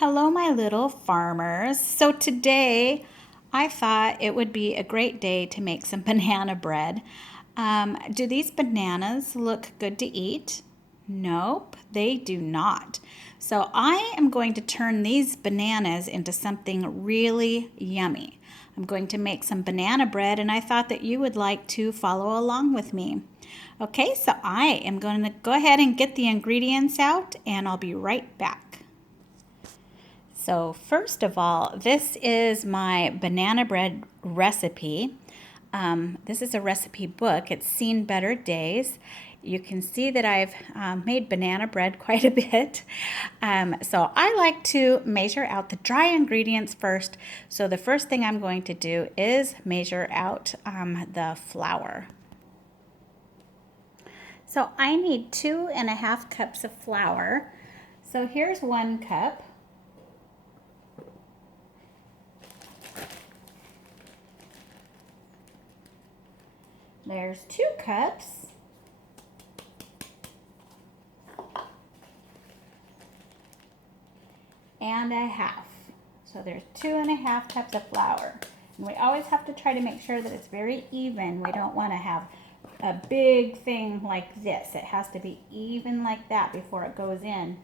Hello, my little farmers. So today I thought it would be a great day to make some banana bread. Do these bananas look good to eat? Nope, they do not. So I am going to turn these bananas into something really yummy. I'm going to make some banana bread, and I thought that you would like to follow along with me. Okay, so I am going to go ahead and get the ingredients out, and I'll be right back. So first of all, this is my banana bread recipe. This is a recipe book. It's seen better days. You can see that I've made banana bread quite a bit. So I like to measure out the dry ingredients first. So the first thing I'm going to do is measure out the flour. So I need 2.5 cups of flour. So here's 1 cup. There's 2 cups. And a half. So there's 2.5 cups of flour. And we always have to try to make sure that it's very even. We don't want to have a big thing like this. It has to be even like that before it goes in.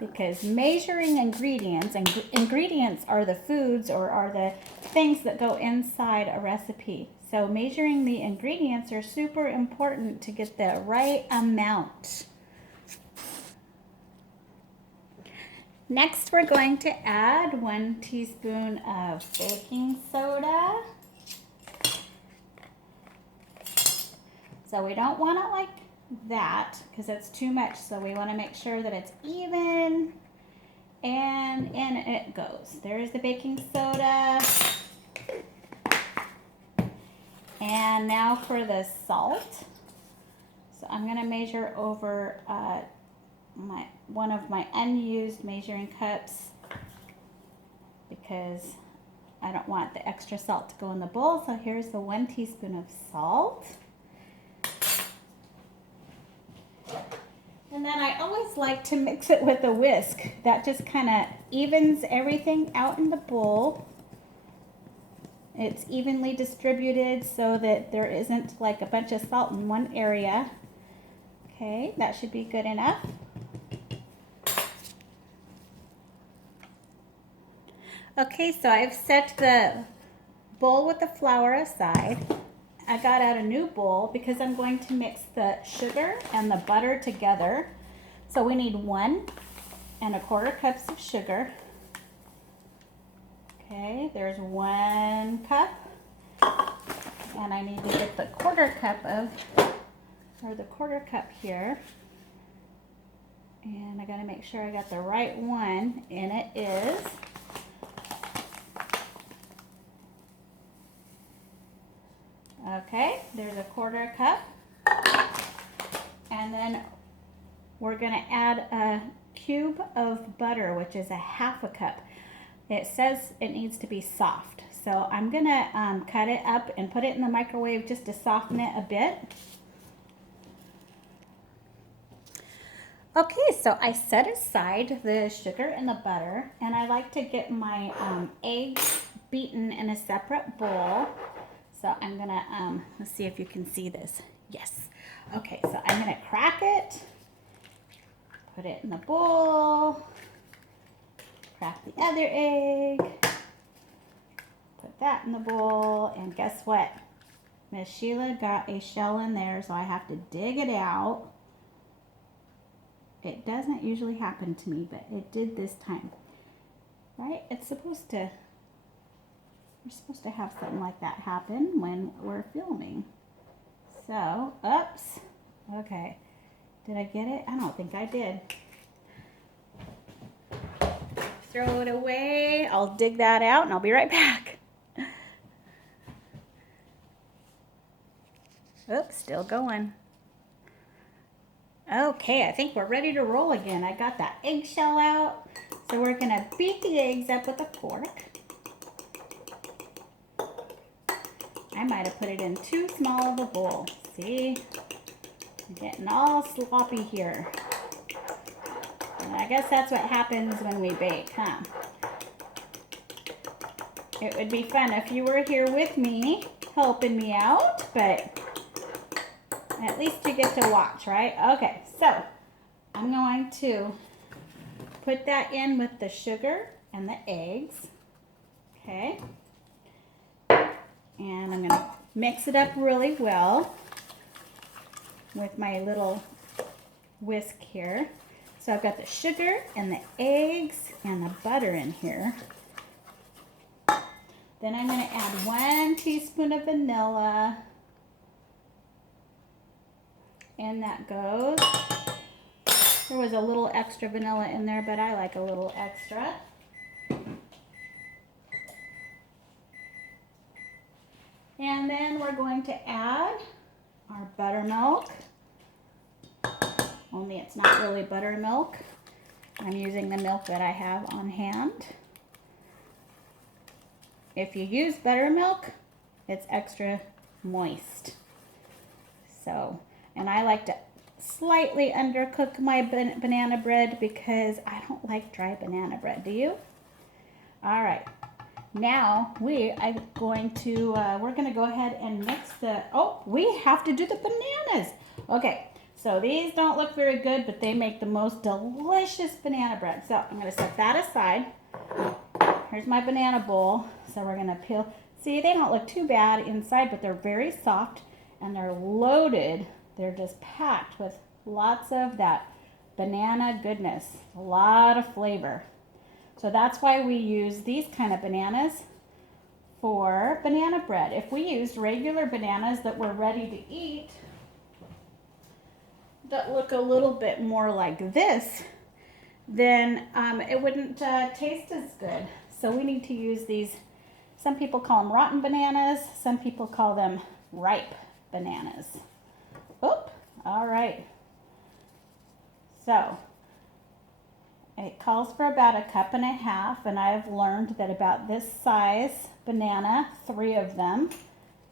Because measuring ingredients, and ingredients are the foods or are the things that go inside a recipe. So measuring the ingredients are super important to get the right amount. Next, we're going to add 1 teaspoon of baking soda. So we don't want it like that because it's too much. So we want to make sure that it's even, and in it goes. There's the baking soda. And now for the salt. So I'm going to measure over one of my unused measuring cups because I don't want the extra salt to go in the bowl. So here's the 1 teaspoon of salt. And then I always like to mix it with a whisk. That just kind of evens everything out in the bowl. It's evenly distributed so that there isn't like a bunch of salt in one area. Okay, that should be good enough. Okay, so I've set the bowl with the flour aside. I got out a new bowl because I'm going to mix the sugar and the butter together. So we need 1.25 cups of sugar. Okay, there's 1 cup. And I need to get the quarter cup here. And I gotta make sure I got the right one, and it is. Okay, there's a 1/4 cup. And then we're gonna add a cube of butter, which is 1/2 cup. It says it needs to be soft. So I'm gonna cut it up and put it in the microwave just to soften it a bit. Okay, so I set aside the sugar and the butter, and I like to get my eggs beaten in a separate bowl. So I'm gonna, let's see if you can see this. Yes. Okay, so I'm gonna crack it, put it in the bowl, crack the other egg, put that in the bowl, and guess what? Miss Sheila got a shell in there, so I have to dig it out. It doesn't usually happen to me, but it did this time. Right? It's supposed to, we're supposed to have something like that happen when we're filming. So, oops. Okay. Did I get it? I don't think I did. Throw it away. I'll dig that out and I'll be right back. Oops, still going. Okay, I think we're ready to roll again. I got that eggshell out. So we're gonna beat the eggs up with a fork. I might have put it in too small of a bowl. See? I'm getting all sloppy here. And I guess that's what happens when we bake, huh? It would be fun if you were here with me, helping me out, but at least you get to watch, right? Okay, so I'm going to put that in with the sugar and the eggs, okay? And I'm gonna mix it up really well with my little whisk here. So I've got the sugar and the eggs and the butter in here. Then I'm going to add 1 teaspoon of vanilla. And that goes. There was a little extra vanilla in there, but I like a little extra. And then we're going to add our buttermilk. Only it's not really buttermilk. I'm using the milk that I have on hand. If you use buttermilk, it's extra moist. So, and I like to slightly undercook my banana bread because I don't like dry banana bread. Do you? All right. Now we're going to go ahead and mix the, oh, we have to do the bananas. Okay. So these don't look very good, but they make the most delicious banana bread. So I'm going to set that aside. Here's my banana bowl. So we're going to peel. See, they don't look too bad inside, but they're very soft and they're loaded. They're just packed with lots of that banana goodness, a lot of flavor. So that's why we use these kind of bananas for banana bread. If we used regular bananas that were ready to eat, that look a little bit more like this, then it wouldn't taste as good. So we need to use these, some people call them rotten bananas, some people call them ripe bananas. Oop, all right. So it calls for about 1.5 cups, and I've learned that about this size banana, 3 of them,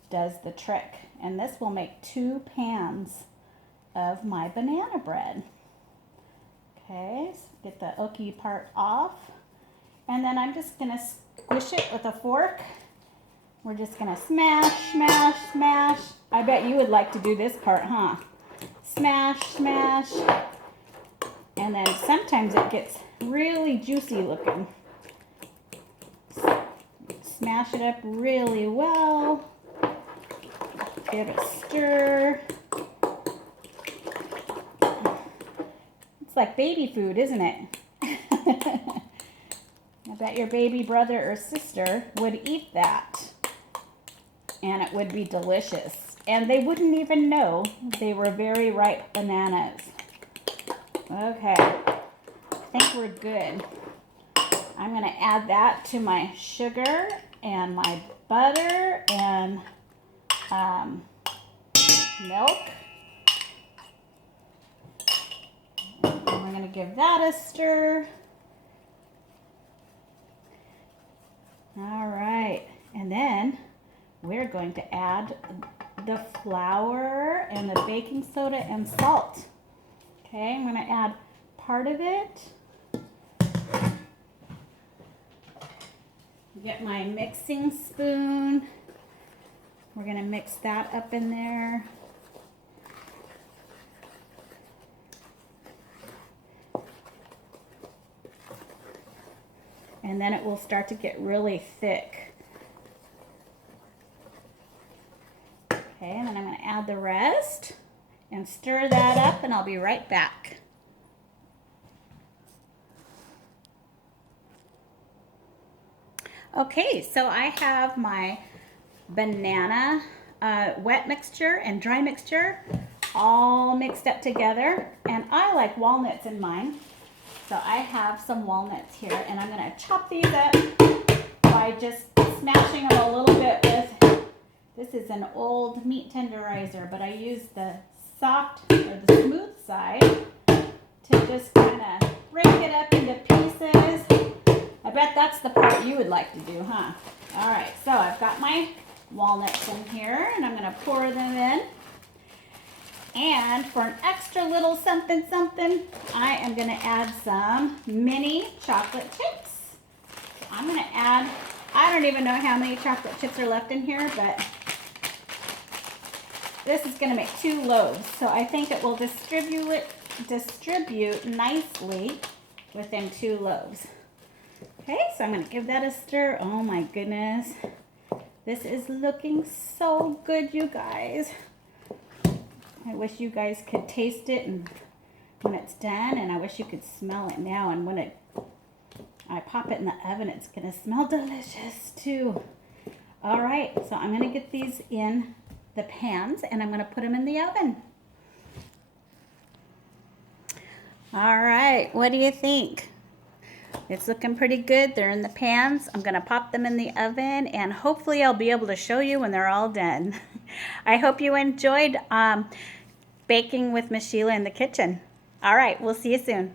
does the trick. And this will make 2 pans of my banana bread. Okay, so get the oaky part off. And then I'm just gonna squish it with a fork. We're just gonna smash, smash, smash. I bet you would like to do this part, huh? Smash, smash. And then sometimes it gets really juicy looking. Smash it up really well. Give it a stir. It's like baby food, isn't it? I bet your baby brother or sister would eat that. And it would be delicious. And they wouldn't even know they were very ripe bananas. Okay, I think we're good. I'm going to add that to my sugar and my butter and milk. And we're going to give that a stir. All right, and then we're going to add the flour and the baking soda and salt. Okay, I'm going to add part of it. Get my mixing spoon. We're going to mix that up in there. And then it will start to get really thick. Okay, and then I'm going to add the rest and stir that up, and I'll be right back. Okay, so I have my banana wet mixture and dry mixture all mixed up together, and I like walnuts in mine. So I have some walnuts here, and I'm going to chop these up by just smashing them a little bit with, this is an old meat tenderizer, but I use the soft or the smooth side to just kind of break it up into pieces. I bet that's the part you would like to do, huh? All right, so I've got my walnuts in here, and I'm going to pour them in. And for an extra little something something, I am going to add some mini chocolate chips. I'm going to add, I don't even know how many chocolate chips are left in here, but this is going to make 2 loaves. So I think it will distribute nicely within 2 loaves. Okay, so I'm going to give that a stir. Oh my goodness. This is looking so good, you guys. I wish you guys could taste it and when it's done, and I wish you could smell it now. And when I pop it in the oven, it's gonna smell delicious too. All right, so I'm gonna get these in the pans and I'm gonna put them in the oven. All right, what do you think? It's looking pretty good. They're in the pans. I'm gonna pop them in the oven and hopefully I'll be able to show you when they're all done. I hope you enjoyed baking with Miss Sheila in the kitchen. All right, we'll see you soon.